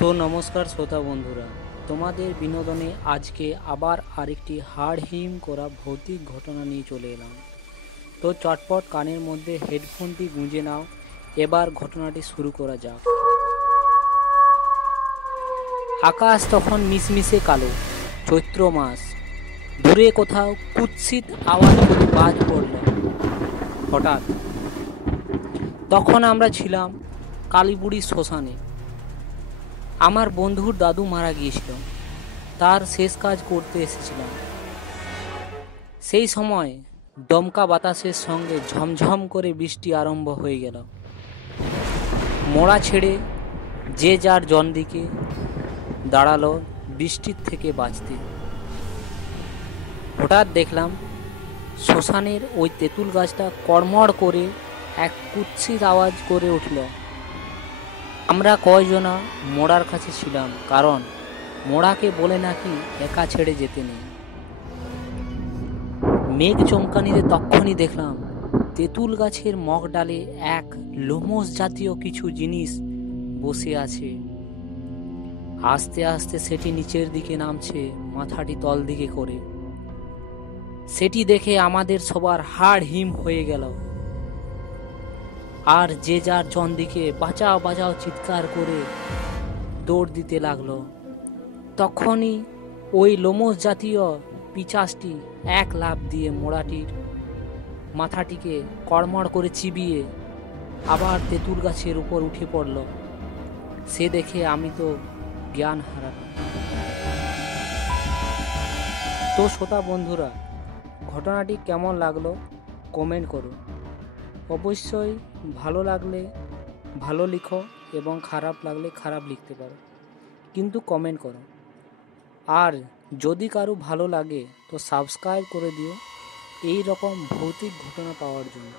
তো নমস্কার শ্রোতা বন্ধুরা, তোমাদের বিনোদনে আজকে আবার আরেকটি হাড়হিম করা ভৌতিক ঘটনা নিয়ে চলে এলাম। তো চটপট কানের মধ্যে হেডফোনটি গুঁজে নাও, এবার ঘটনাটি শুরু করা যাক। আকাশ তখন মিশমিশে কালো, চৈত্র মাস। দূরে কোথাও কুৎসিত আওয়াজ করে বাজ পড়ল হঠাৎ। তখন আমরা ছিলাম কালীপুরী শ্মশানে। আমার বন্ধুর দাদু মারা গিয়েছিল, তার শেষ কাজ করতে এসেছিলাম। সেই সময় দমকা বাতাসের সঙ্গে ঝমঝম করে বৃষ্টি আরম্ভ হয়ে গেল। মোড়া ছেড়ে যে যার জন দিকে দাঁড়ালো বৃষ্টির থেকে বাঁচতে। হঠাৎ দেখলাম শ্মশানের ওই তেঁতুল গাছটা কড়মড় করে এক কুৎসিত আওয়াজ করে উঠল। আমরা কয়জনা মোড়ার কাছে ছিলাম, কারণ মোড়াকে বলে নাকি একা ছেড়ে যেতে নেই। মেঘ চমকানিতে তক্ষণই দেখলাম তেঁতুল গাছের মগ ডালে এক লোমস জাতীয় কিছু জিনিস বসে আছে। আস্তে আস্তে সেটি নিচের দিকে নামছে, মাথাটি তল দিকে করে। সেটি দেখে আমাদের সবার হাড় হিম হয়ে গেল, আর যে যার জন দিকে বাঁচাও বাঁচাও চিৎকার করে দৌড় দিতে লাগলো। তখনই ওই লোমস জাতীয় পিচাসটি এক লাফ দিয়ে মোড়াটির মাথাটিকে কড়মড় করে চিবিয়ে আবার তেঁতুল গাছের উপর উঠে পড়ল। সে দেখে আমি তো জ্ঞান হারালাম। তো শ্রোতা বন্ধুরা, ঘটনাটি কেমন লাগলো কমেন্ট করো। অবশ্যই ভালো লাগলে ভালো লিখো এবং খারাপ লাগলে খারাপ লিখতে পারো, কিন্তু কমেন্ট করো। আর যদি কারো ভালো লাগে তো সাবস্ক্রাইব করে দিও এই রকম ভৌতিক ঘটনা পাওয়ার জন্য।